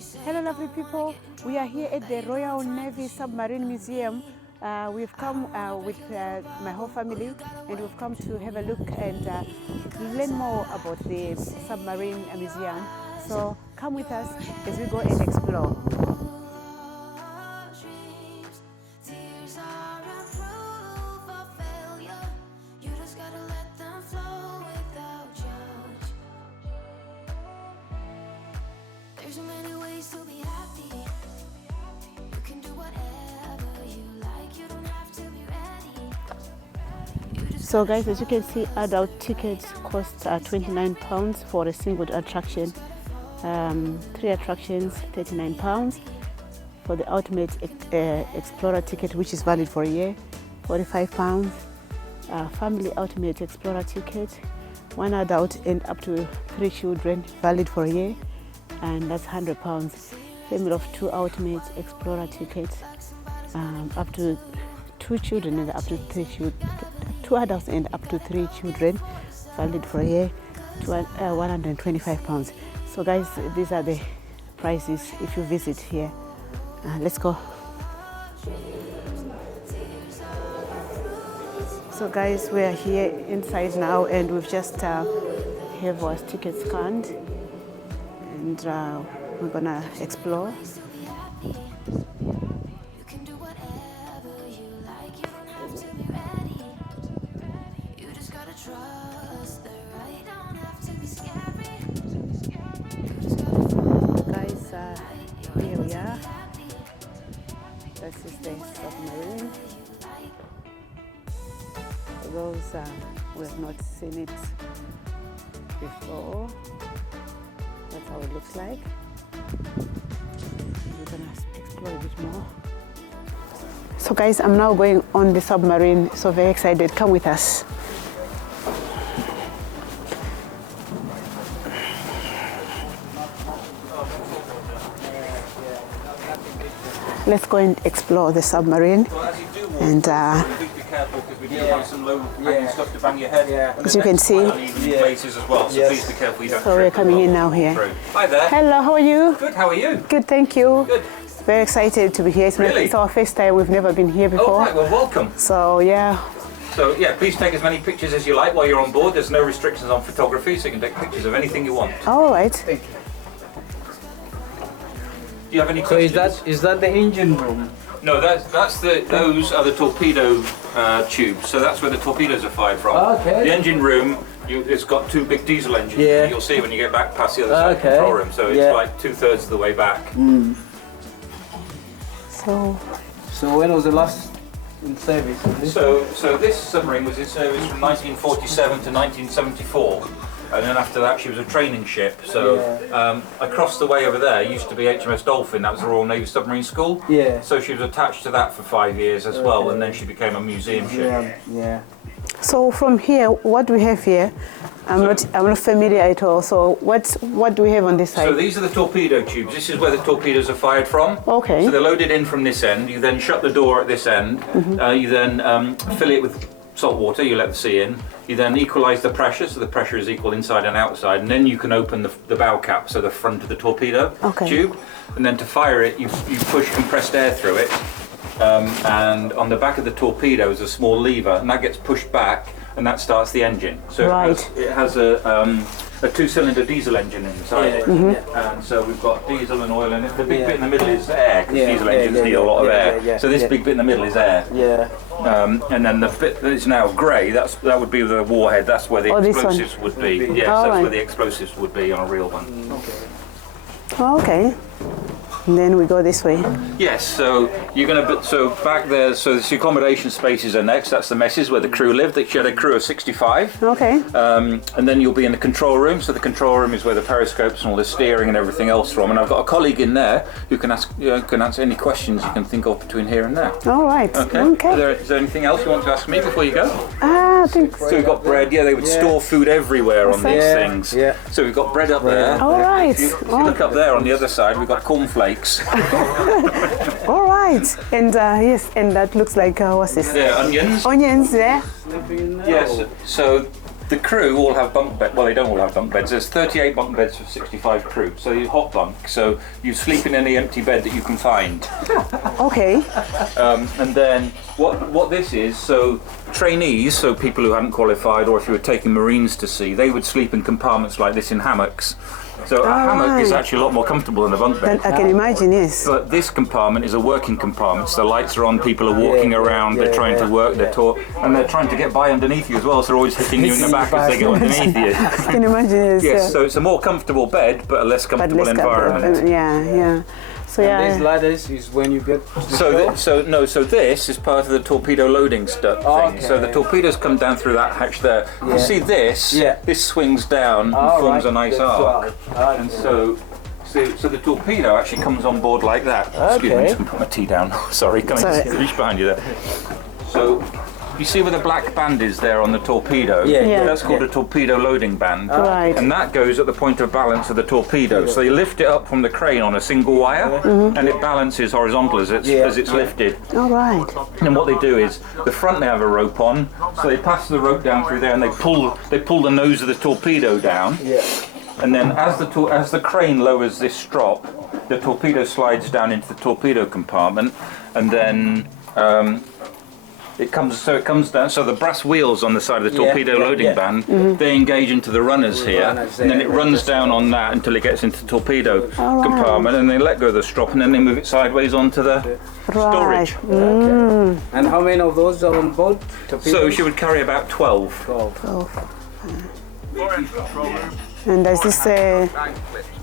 Hello lovely people, we are here at the Royal Navy Submarine Museum. We've come with my whole family, and we've come to have a look and learn more about the submarine museum. So come with us as we go and explore. So guys, as you can see, adult tickets cost £29 for a single attraction. 3 attractions, £39. For the ultimate explorer ticket, which is valid for a year, £45. Family ultimate explorer ticket, 1 adult and up to 3 children, valid for a year, and that's £100. Family of 2 ultimate explorer tickets, up to 2 children and up to 3 children. 2 adults and up to 3 children, valid for a year, £125. So guys, these are the prices if you visit here. Let's go. So guys, we are here inside now, and we've just have our tickets scanned, and we're gonna explore. Here we are. This is the submarine. For those who have not seen it before, that's how it looks like. We're gonna explore a bit more. So guys, I'm now going on the submarine, so very excited. Come with us. Let's go and explore the submarine. And be careful because we do have some low hanging stuff to bang your head. As you can see, places as well, so please be careful you don't so we're coming in now here. Hi there. Hello, how are you? Good, how are you? Good, thank you. Good. Very excited to be here. It's our first time. We've never been here before. Oh, right, well, welcome. So, yeah. So, yeah, please take as many pictures as you like while you're on board. There's no restrictions on photography, so you can take pictures of anything you want. All right. Thank you. Do you have any questions? So is that the engine room? No, those are the torpedo tubes. So that's where the torpedoes are fired from. Okay. The engine room, it's got 2 big diesel engines. Yeah. You'll see when you get back past the other side of the control room. So it's like 2/3 of the way back. Mm. So when was the last in service? So this submarine was in service from 1947 to 1974. And then after that, she was a training ship. So across the way over there used to be HMS Dolphin. That was the Royal Navy Submarine School. Yeah. So she was attached to that for 5 years as well, and then she became a museum ship. Yeah. So from here, what do we have here? I'm not familiar at all. So what do we have on this side? So these are the torpedo tubes. This is where the torpedoes are fired from. Okay. So they're loaded in from this end. You then shut the door at this end. You then fill it with salt water. You let the sea in. You then equalise the pressure, so the pressure is equal inside and outside, and then you can open the bow cap, so the front of the torpedo tube, and then to fire it, you push compressed air through it, and on the back of the torpedo is a small lever, and that gets pushed back, and that starts the engine. So it has a 2-cylinder diesel engine inside it, and so we've got diesel and oil in it. The big bit in the middle is air, because diesel engines need a lot of air. So this big bit in the middle is air. And then the bit that is now grey, that would be the warhead. That's where the explosives would be. Yes, that's where the explosives would be on a real one. Okay. And then we go this way. Yes, so you're going to, so back there, so the accommodation spaces are next. That's the messes where the crew lived. She had a crew of 65. Okay. And then you'll be in the control room. So the control room is where the periscopes and all the steering and everything else from. And I've got a colleague in there who can answer any questions you can think of between here and there. All right. Okay. Is there anything else you want to ask me before you go? I think so. We've got bread. Yeah, they would store food everywhere on these things. Yeah. So we've got bread up there. All right. If you look up there on the other side, we've got cornflakes. All right. And yes, and that looks like what's this? Yeah, onions. Onions, yeah. Yes. So The crew all have bunk beds. Well, they don't all have bunk beds. There's 38 bunk beds for 65 crew. So you hot bunk. So you sleep in any empty bed that you can find. Okay. And then what this is, so trainees, so people who hadn't qualified, or if you were taking Marines to sea, they would sleep in compartments like this in hammocks. So a hammock is actually a lot more comfortable than a bunk bed. I can imagine, yes. But this compartment is a working compartment. So the lights are on, people are walking around, they're trying to work, they're taught, and they're trying to get by underneath you as well. So they're always hitting you in the back as they go underneath you. I can imagine, yes. Yes, so it's a more comfortable bed, but a less comfortable environment. Yeah. So And these ladders is when you get. So this is part of the torpedo loading thing. Okay. So the torpedoes come down through that hatch there. You see this? Yeah. This swings down and forms a nice arc. And so the torpedo actually comes on board like that. Excuse me, just put my tea down. Sorry, can I just reach behind you there? So you see where the black band is there on the torpedo? Yeah. That's called a torpedo loading band. Right. And that goes at the point of balance of the torpedo. So they lift it up from the crane on a single wire, and it balances horizontal as it's lifted. All right. And what they do is, the front they have a rope on, so they pass the rope down through there and they pull the nose of the torpedo down. Yeah. And then as the crane lowers this strop, the torpedo slides down into the torpedo compartment, and then it comes down. So the brass wheels on the side of the torpedo loading band, they engage into the runners here, and then it runs down on that until it gets into the torpedo compartment, and they let go of the strop, and then they move it sideways onto the storage. And how many of those are on board? So she would carry about 12. 12. And there's this,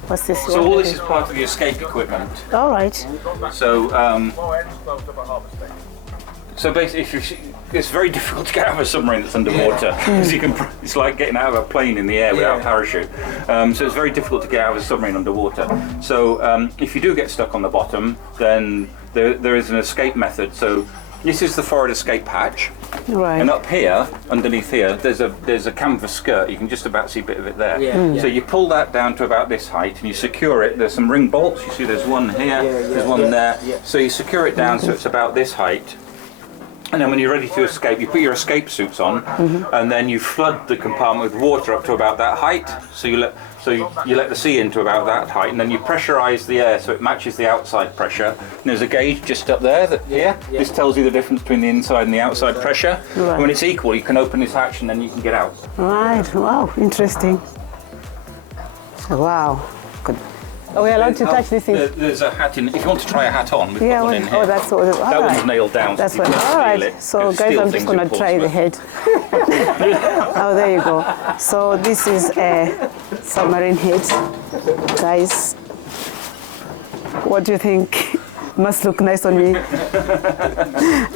what's this? So all this is part of the escape equipment. All right. So basically, it's very difficult to get out of a submarine that's underwater, because it's like getting out of a plane in the air without a parachute. So it's very difficult to get out of a submarine underwater. So if you do get stuck on the bottom, then there is an escape method. So this is the forward escape hatch, and up here, underneath here, there's a canvas skirt. You can just about see a bit of it there. So you pull that down to about this height, and you secure it. There's some ring bolts. You see, there's one here, there's one there. So you secure it down so it's about this height. And then when you're ready to escape, you put your escape suits on, and then you flood the compartment with water up to about that height. So you let the sea into about that height, and then you pressurise the air so it matches the outside pressure. And there's a gauge just up there. This tells you the difference between the inside and the outside pressure. Right. And when it's equal, you can open this hatch and then you can get out. Right. Wow. Interesting. Wow. Good. Are we allowed to touch this thing? There's a hat in. If you want to try a hat on, we've got one in here. Oh, that's all. That one's nailed down. That's so right. All right. it. So, guys, I'm just going to try the head. Oh, there you go. So this is a submarine head, guys. What do you think? Must look nice on me.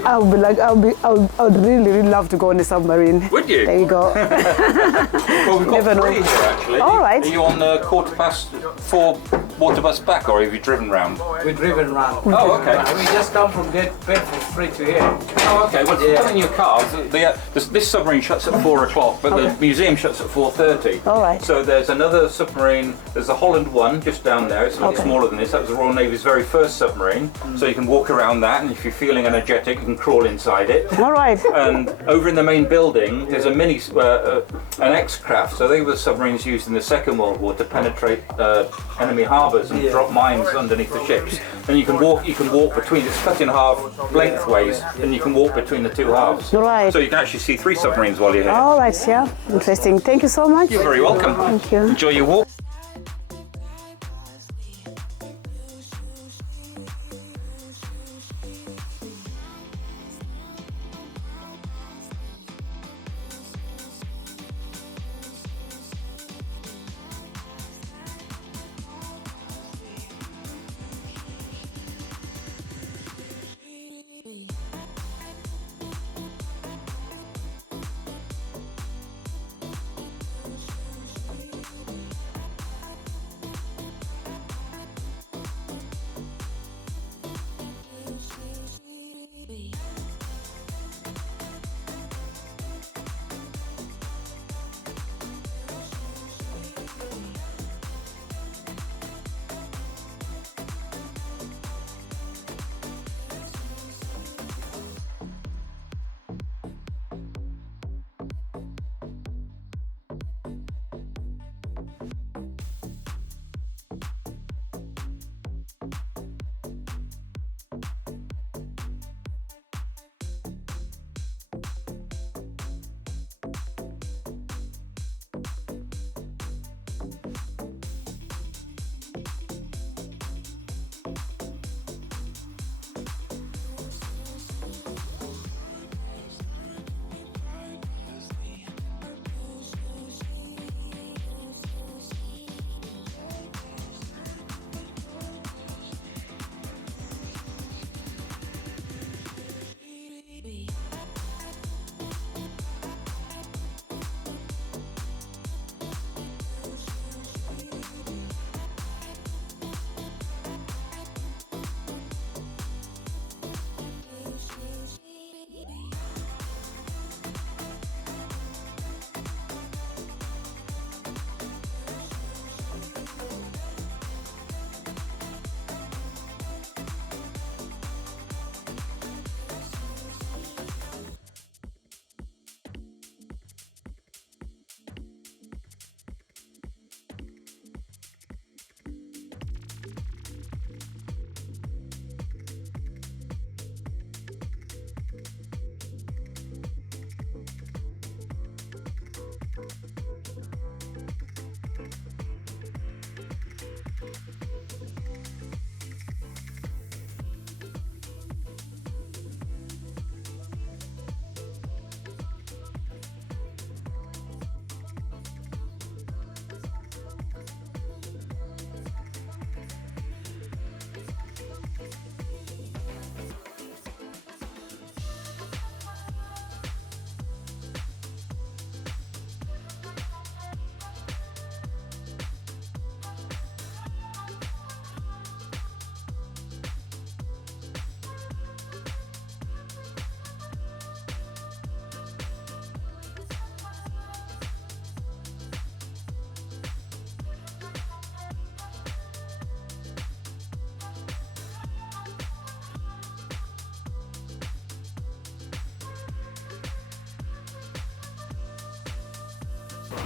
I would really love to go on a submarine. Would you? There you go. Well, we've got Never know. three here actually. All right. Are you on 4:15 water bus back, or have you driven round? We're driven round. Oh, okay. We just come from Bedford straight to here. Oh, okay. Well, if you're in your car, this submarine shuts at 4 o'clock, but the museum shuts at 4:30. All right. So there's another submarine. There's the Holland one just down there. It's a lot smaller than this. That was the Royal Navy's very first submarine. So you can walk around that, and if you're feeling energetic, you can crawl inside it. All right. And over in the main building, there's a mini, an X-craft. So they were submarines used in the Second World War to penetrate enemy harbours and drop mines underneath the ships. And you can walk between. It's cut in half lengthways, and you can walk between the two halves. Right. So you can actually see 3 submarines while you're here. All right. Yeah. Interesting. Thank you so much. You're very welcome. Thank you. Enjoy your walk.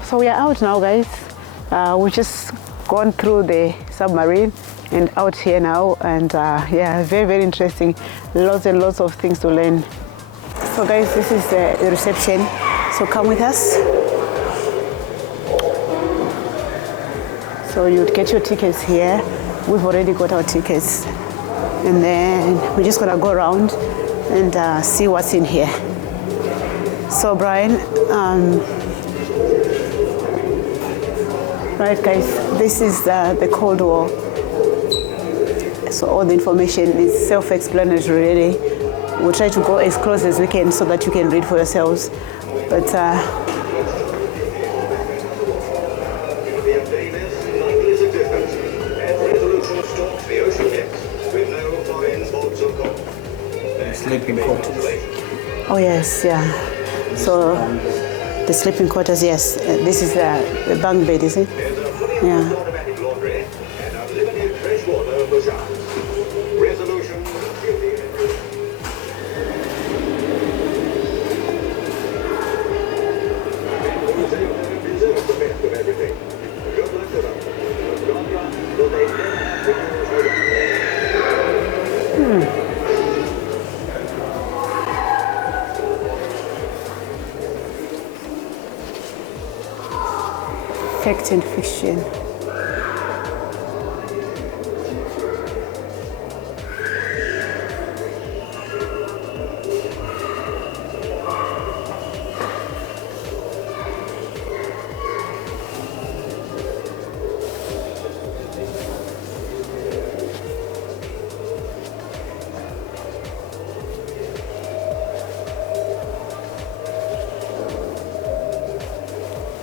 So we are out now, guys. We've just gone through the submarine and out here now, and yeah, very, very interesting. Lots and lots of things to learn. So guys, this is the reception. So come with us. So you'd get your tickets here. We've already got our tickets. And then we're just gonna go around and see what's in here. So Brian, right guys, this is the Cold War. So all the information is self-explanatory really. We'll try to go as close as we can so that you can read for yourselves. But Sleeping quarters. oh yes, yeah. So the sleeping quarters, yes. This is the bunk bed, is it? Yeah. Fact and fiction.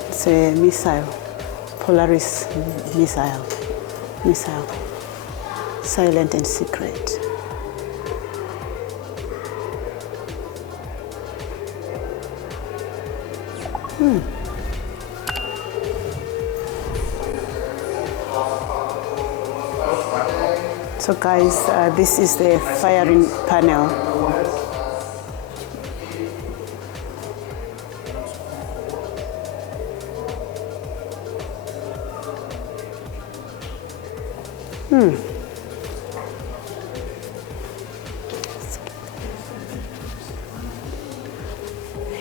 It's a missile. Polaris missile, silent and secret. So guys, this is the firing panel.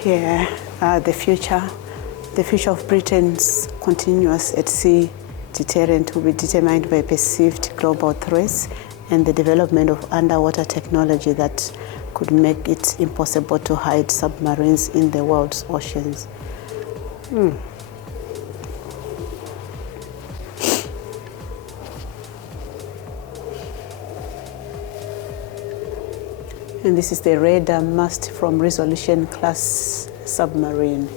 Here, the future of Britain's continuous at sea deterrent will be determined by perceived global threats and the development of underwater technology that could make it impossible to hide submarines in the world's oceans. And this is the radar mast from Resolution class submarine.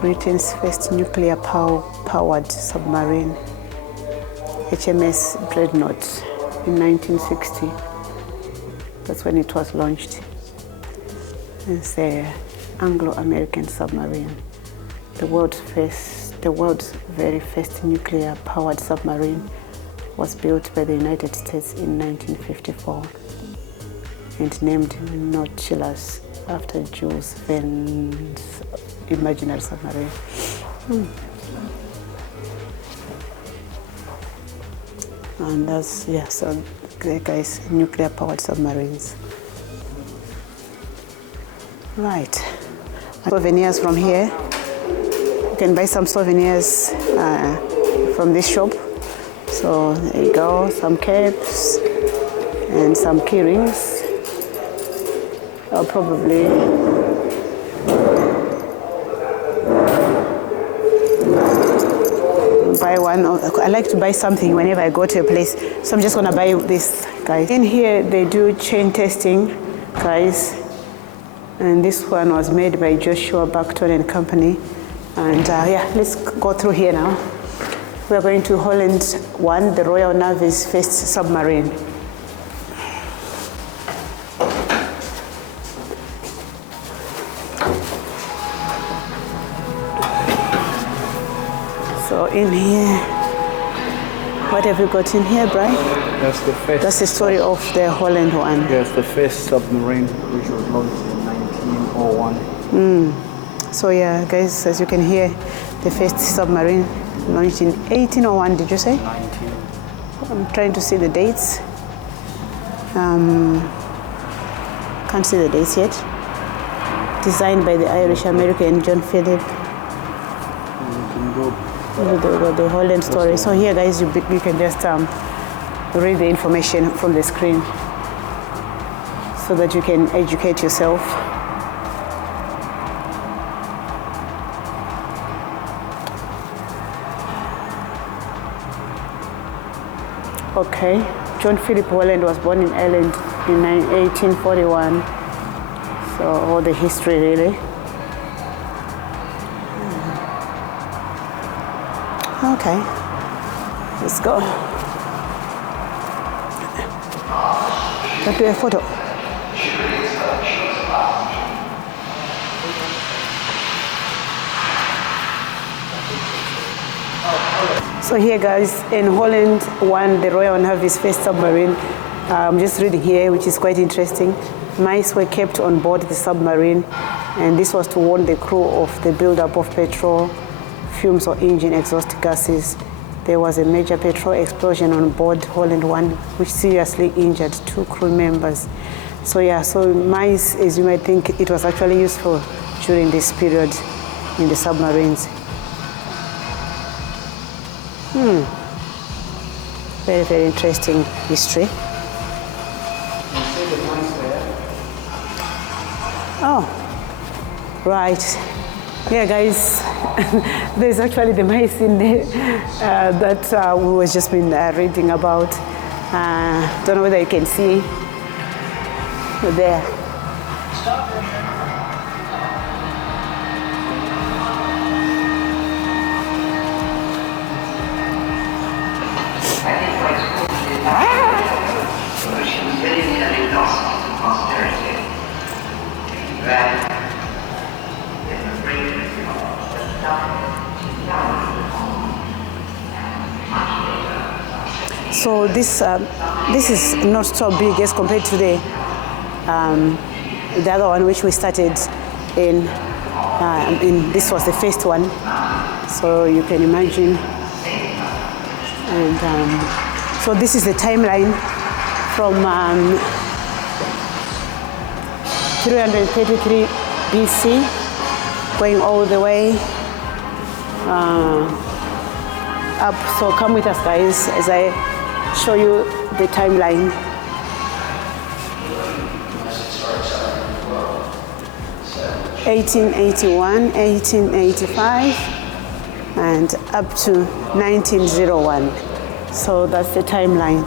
Britain's first nuclear-powered submarine, HMS Dreadnought, in 1960. That's when it was launched. It's the Anglo-American submarine, the world's very first nuclear-powered submarine was built by the United States in 1954 and named Nautilus after Jules Verne's imaginary submarine. And that's, yeah, so guys, nuclear-powered submarines. Right. Souvenirs from here. You can buy some souvenirs from this shop. So there you go, some caps and some key rings. I'll probably buy one. I like to buy something whenever I go to a place, so I'm just gonna buy this, guys. In here they do chain testing, guys. And this one was made by Joshua Buckton and Company. And yeah, let's go through here now. We are going to Holland 1, the Royal Navy's first submarine. So in here, what have you got in here, Brian? That's the first. That's the story of the Holland 1. Yes, the first submarine, which was launched in 1901. So yeah, guys, as you can hear, the first submarine launched in 1801, did you say? 19. I'm trying to see the dates. Can't see the dates yet. Designed by the Irish-American John Philip. The Holland story. So here, guys, you can just read the information from the screen so that you can educate yourself. Okay, John Philip Holland was born in Ireland in 1841. So all the history, really. Okay, let's go. Let's do a photo. So here, guys, in Holland 1, the Royal Navy's first submarine. I'm just reading here, which is quite interesting. Mice were kept on board the submarine, and this was to warn the crew of the buildup of petrol, fumes or engine exhaust gases. There was a major petrol explosion on board Holland 1, which seriously injured 2 crew members. So yeah, so mice, as you might think, it was actually useful during this period in the submarines. Very, very interesting history. Oh, right. Yeah, guys, there's actually the mice in there that we was just been reading about. Don't know whether you can see there. So this is not so big as compared to the other one which we started in. This was the first one, so you can imagine. And so this is the timeline from 333 BC, going all the way up. So come with us, guys, as I show you the timeline. (1881), 1885, and up to 1901. So that's the timeline.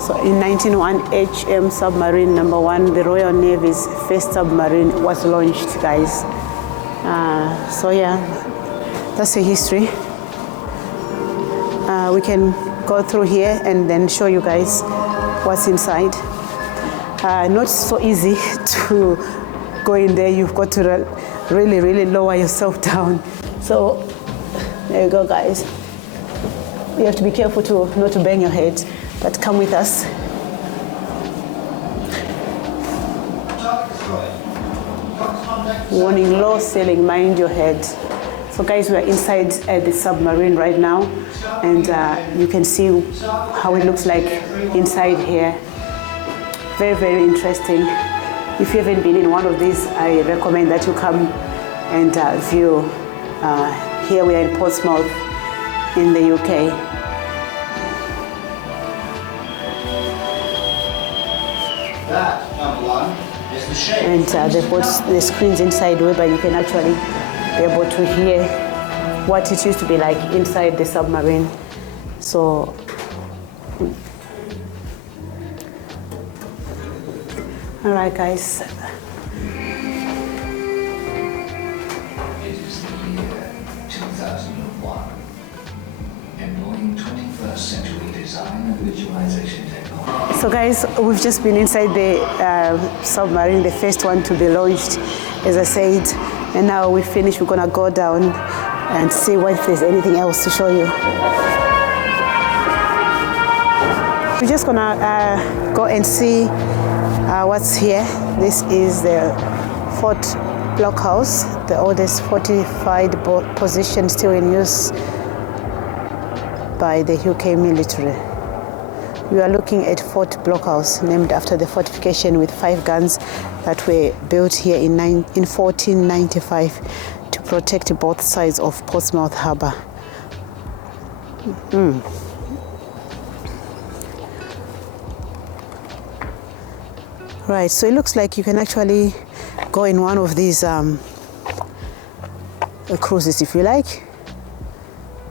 So in 1901, HM submarine number 1, the Royal Navy's first submarine, was launched, guys. So yeah, that's the history. We can go through here and then show you guys what's inside. Not so easy to go in there. You've got to really, really lower yourself down. So there you go, guys. You have to be careful not to bang your head, but come with us. Warning, low ceiling, mind your head. So guys, we are inside the submarine right now, and you can see how it looks like inside here. Very, very interesting. If you haven't been in one of these, I recommend that you come and view. Here we are in Portsmouth in the UK. That, number 1, is the shape. And they've got the screens inside whereby you can actually be able to hear what it used to be like inside the submarine. So All right, guys. It is the year 2001. Employing 21st century design and visualization technology. So guys, we've just been inside the submarine, the first one to be launched, as I said, and now we finished. We're gonna go down and see if there's anything else to show you. We're just gonna go and see what's here. This is the Fort Blockhouse, the oldest fortified position still in use by the UK military. We are looking at Fort Blockhouse, named after the fortification with 5 guns that were built here in 1495 to protect both sides of Portsmouth harbour. Right, so it looks like you can actually go in one of these cruises if you like.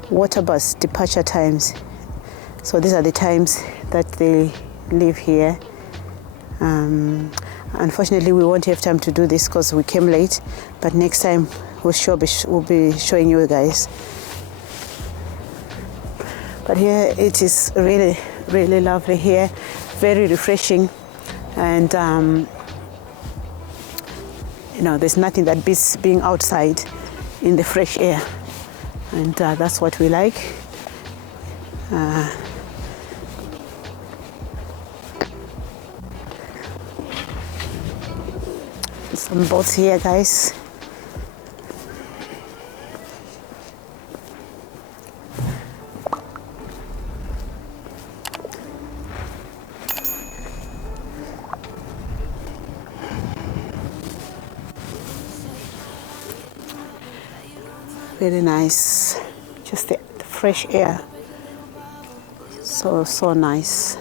Water bus departure times. So these are the times that they leave here. Unfortunately, we won't have time to do this because we came late, but next time we'll be showing you guys. But here it is really, really lovely here, very refreshing, and you know, there's nothing that beats being outside in the fresh air, and that's what we like. Some boats here, guys. Very nice, just the fresh air, so nice.